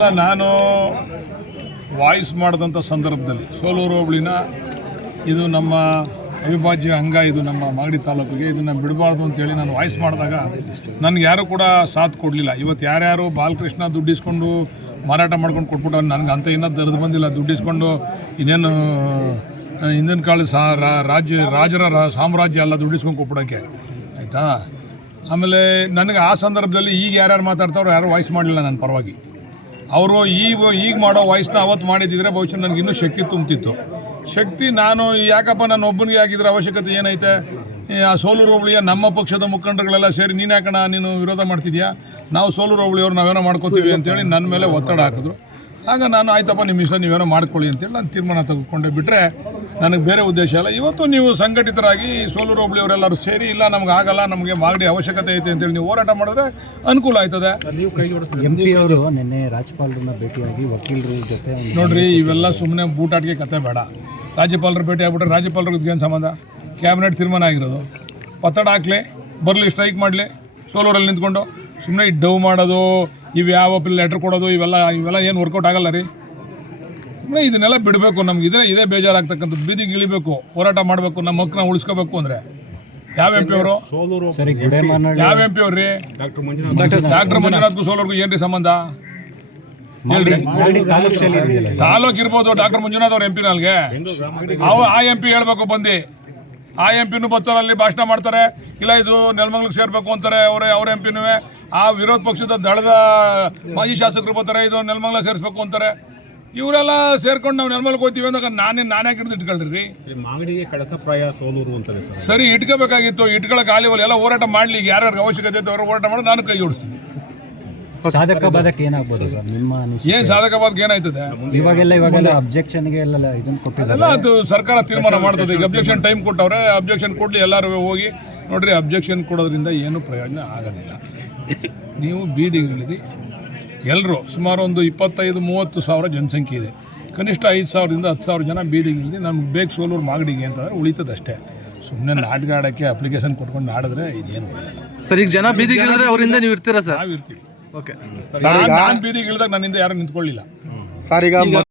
ನಾನು ವಾಯ್ಸ್ ಮಾಡಿದಂಥ ಸಂದರ್ಭದಲ್ಲಿ ಸೋಲೂರು ಹೋಬಳಿನ ಇದು ನಮ್ಮ ಅವಿಭಾಜ್ಯ ಅಂಗ, ಇದು ನಮ್ಮ ಮಾಗಡಿ ತಾಲೂಕಿಗೆ ಇದನ್ನು ಬಿಡಬಾರ್ದು ಅಂತೇಳಿ ನಾನು ವಾಯ್ಸ್ ಮಾಡಿದಾಗ ನನಗೆ ಯಾರೂ ಕೂಡ ಸಾಥ್ ಕೊಡಲಿಲ್ಲ. ಇವತ್ತು ಯಾರ್ಯಾರು ಬಾಲಕೃಷ್ಣ ದುಡ್ಡಿಸ್ಕೊಂಡು ಮಾರಾಟ ಮಾಡ್ಕೊಂಡು ಕೊಟ್ಬಿಟ್ಟು ನನಗೆ ಅಂತ ಇನ್ನೂ ದರ್ದು ಬಂದಿಲ್ಲ. ದುಡ್ಡಿಸ್ಕೊಂಡು ಇನ್ನೇನು ಹಿಂದಿನ ಕಾಲದ ರಾಜ್ಯ, ರಾಜರ ಸಾಮ್ರಾಜ್ಯ ಎಲ್ಲ ದುಡ್ಡಿಸ್ಕೊಂಡು ಕೊಟ್ಬಿಡೋಕ್ಕೆ ಆಯಿತಾ? ಆಮೇಲೆ ನನಗೆ ಆ ಸಂದರ್ಭದಲ್ಲಿ ಈಗ ಯಾರ್ಯಾರು ಮಾತಾಡ್ತಾರೋ ಯಾರು ವಾಯ್ಸ್ ಮಾಡಲಿಲ್ಲ ನನ್ನ ಪರವಾಗಿ. ಅವರು ಈಗ ಈಗ ಮಾಡೋ ವಾಯ್ಸ್ನ ಅವತ್ತು ಮಾಡಿದ್ದಿದ್ರೆ ಬಹುಶಃ ಇನ್ನೂ ಶಕ್ತಿ ತುಂಬ್ತಿತ್ತು. ಶಕ್ತಿ ನಾನು ಯಾಕಪ್ಪ ನಾನು ಒಬ್ಬನಿಗೆ ಆಗಿದ್ರೆ ಅವಶ್ಯಕತೆ ಏನೈತೆ? ಆ ಸೋಲೂರು ಹೋಬಳಿಯ ನಮ್ಮ ಪಕ್ಷದ ಮುಖಂಡರುಗಳೆಲ್ಲ ಸೇರಿ ನೀನು ಯಾಕಣ ನೀನು ವಿರೋಧ ಮಾಡ್ತಿದ್ಯಾ? ನಾವು ಸೋಲೂರು ಹೋಬಳಿಯವ್ರು ನಾವೇನೋ ಮಾಡ್ಕೋತೀವಿ ಅಂತೇಳಿ ನನ್ನ ಮೇಲೆ ಒತ್ತಡ ಹಾಕಿದ್ರು. ಆಗ ನಾನು ಆಯ್ತಪ್ಪ ನಿಮ್ಮ ಇಷ್ಟ ನೀವೇನೋ ಮಾಡ್ಕೊಳ್ಳಿ ಅಂತೇಳಿ ನಾನು ತೀರ್ಮಾನ ತೆಗೆದುಕೊಂಡೆ. ಬಿಟ್ಟರೆ ನನಗೆ ಬೇರೆ ಉದ್ದೇಶ ಇಲ್ಲ. ಇವತ್ತು ನೀವು ಸಂಘಟಿತರಾಗಿ ಸೋಲೂರು ಹೋಬಳಿಯವರೆಲ್ಲರೂ ಸೇರಿ ಇಲ್ಲ ನಮ್ಗೆ ಆಗಲ್ಲ ನಮಗೆ ಮಾಗಡಿ ಅವಶ್ಯಕತೆ ಐತೆ ಅಂತೇಳಿ ನೀವು ಹೋರಾಟ ಮಾಡಿದ್ರೆ ಅನುಕೂಲ ಆಯ್ತದೆ. ಎಂ ಪಿ ಅವರು ನಿನ್ನೆ ರಾಜ್ಯಪಾಲರನ್ನ ಭೇಟಿಯಾಗಿ ವಕೀಲರ ಜೊತೆ ನೋಡ್ರಿ ಇವೆಲ್ಲ ಸುಮ್ಮನೆ ಬೂಟಾಟಿಗೆ ಕತೆ ಬೇಡ. ರಾಜ್ಯಪಾಲರು ಭೇಟಿ ಆಗ್ಬಿಟ್ರೆ ರಾಜ್ಯಪಾಲರಿಗೆ ಏನು ಸಂಬಂಧ? ಕ್ಯಾಬಿನೆಟ್ ತೀರ್ಮಾನ ಆಗಿರೋದು. ಪತ್ತಡ ಹಾಕ್ಲಿ ಬರಲಿ ಸ್ಟ್ರೈಕ್ ಮಾಡಲಿ ಸೋಲೂರಲ್ಲಿ ನಿಂತ್ಕೊಂಡು. ಸುಮ್ಮನೆ ಡವ್ ಮಾಡೋದು ಇವು ಯಾವ ಲೆಟ್ರ್ ಕೊಡೋದು ಇವೆಲ್ಲ ಇವೆಲ್ಲ ಏನು ವರ್ಕೌಟ್ ಆಗಲ್ಲ ರೀ? ಇದನ್ನೆಲ್ಲ ಬಿಡಬೇಕು ನಮ್ಗೆ. ಇದೇ ಇದೇ ಬೇಜಾರಾಗ್ತಕ್ಕಂಥದ್ದು. ಬೀದಿಗೆ ಇಳಿಬೇಕು ಹೋರಾಟ ಮಾಡಬೇಕು ನಮ್ಮ ಮಕ್ಕಳನ್ನ ಉಳಿಸ್ಕೋಬೇಕು ಅಂದರೆ. ಯಾವ ಎಂ ಪಿ ಅವರು. ಯಾವ ಎಂ ಪಿ ಅವ್ರಿ? ಡಾಕ್ಟರ್ ಮಂಜುನಾಥ್ಗೂ ಸೋಲೂರ್ಗೂ ಏನ್ರಿ ಸಂಬಂಧ? ತಾಲೂಕು ಇರ್ಬೋದು ಡಾಕ್ಟರ್ ಮಂಜುನಾಥ್ ಅವ್ರ ಎಂ ಪಿ ನಾಲ್ಗೆ ಆ ಎಂ ಪಿ ಹೇಳ್ಬೇಕು ಬಂದು. ಆ ಎಂ ಪಿನೂ ಬರ್ತಾರೆ ಅಲ್ಲಿ ಭಾಷಣ ಮಾಡ್ತಾರೆ. ಇಲ್ಲ ಇದು ನೆಲಮಂಗ್ಲಿಗೆ ಸೇರ್ಬೇಕು ಅಂತಾರೆ ಅವರೇ ಅವ್ರ ಎಂ ಪಿನೂ ಆ ವಿರೋಧ ಪಕ್ಷದ ದಳದ ಮಾಜಿ ಶಾಸಕರು ಬರ್ತಾರೆ ಇದು ನೆಲಮಂಗ್ಲ ಸೇರಿಸ್ಬೇಕು ಅಂತಾರೆ. ಇವರೆಲ್ಲ ಸೇರ್ಕೊಂಡು ನಾವು ನೆಲಮಂಗ್ಲಕ್ಕೆ ಹೋಗ್ತೀವಿ ಅಂದಾಗ ನಾನೇ ನಾನೇ ಹಿಡಿದು ಇಟ್ಕೊಳ್ರಿ? ಮಾಗಡಿಗೆ ಕಳಸಪ್ರಾಯ ಸೋಲೂರು ಅಂತಾರೆ ಸರ್. ಇಟ್ಕೋಬೇಕಾಗಿತ್ತು ಇಟ್ಕೊಳಕ್ಕೆ ಆಲಿವಲ್ಲ ಎಲ್ಲ ಹೋರಾಟ ಮಾಡಲಿ ಯಾರ್ಯಾರಿಗೆ ಅವಶ್ಯಕತೆ ಇತ್ತು ಅವ್ರು ಹೋರಾಟ ಮಾಡಿ ನಾನು ಕೈ ಜೋಡಿಸ್ತೀನಿ. ಸಾಧಕ ಬಾಧಕ ಏನಾಗ್ಬೋದು? ಸರ್. ನಿಮ್ಮ ಅನಿಸಿಕೆ. ಏನು ಬಾಧಕ ಏನಾಯ್ತದೆ? ಇವಾಗೆಲ್ಲ ಇವಾಗೆಲ್ಲ ಅಬ್ಜೆಕ್ಷನ್ಗೆ ಎಲ್ಲ ಇದನ್ನ ಕೊಟ್ಟಿದ್ದಾರೆ. ಅದು ಸರ್ಕಾರ ತೀರ್ಮಾನ ಮಾಡ್ತದೆ. ಈಗ ಅಬ್ಜೆಕ್ಷನ್ ಟೈಮ್ ಕೊಟ್ಟವ್ರೆ ಅಬ್ಜೆಕ್ಷನ್ ಕೊಡ್ಲಿ ಎಲ್ಲರೂ ಹೋಗಿ. ನೋಡ್ರಿ ಅಬ್ಜೆಕ್ಷನ್ ಕೊಡೋದ್ರಿಂದ ಏನು ಪ್ರಯೋಜನ ಆಗೋದಿಲ್ಲ. ನೀವು ಬೀದಿಗಿಳಿದು ಎಲ್ಲರೂ ಸುಮಾರು ಒಂದು ಇಪ್ಪತ್ತೈದು ಮೂವತ್ತು ಸಾವಿರ ಜನಸಂಖ್ಯೆ ಇದೆ. ಕನಿಷ್ಠ ಐದು ಸಾವಿರದಿಂದ ಹತ್ತು ಸಾವಿರ ಜನ ಬೀದಿಗಿಳಿದು ನಮ್ಗೆ ಬೇಕು ಸೋಲೂರು ಮಾಗಡಿಗೆ ಅಂತಂದ್ರೆ ಉಳಿತದಷ್ಟೇ ಸುಮ್ಮನೆ ನಾಟಕ ಆಡೋಕ್ಕೆ ಅಪ್ಲಿಕೇಶನ್ ಕೊಟ್ಕೊಂಡು ಆಡಿದ್ರೆ ಇದೇನು ಸರ್ ಈಗ ಜನ ಬೀದಿಗಿಳಿದ್ರೆ ಅವರಿಂದ ನೀವು ಇರ್ತೀರಾ ಸರ್? ನಾವಿರ್ತೀವಿ. ಓಕೆ ನಾನು ಬೀದಿಗೆ ಇಳಿದಾಗ ನನ್ನಿಂದ ಯಾರು ನಿಂತ್ಕೊಳ್ಳಿಲ್ಲ. ಸರ್ ಈಗ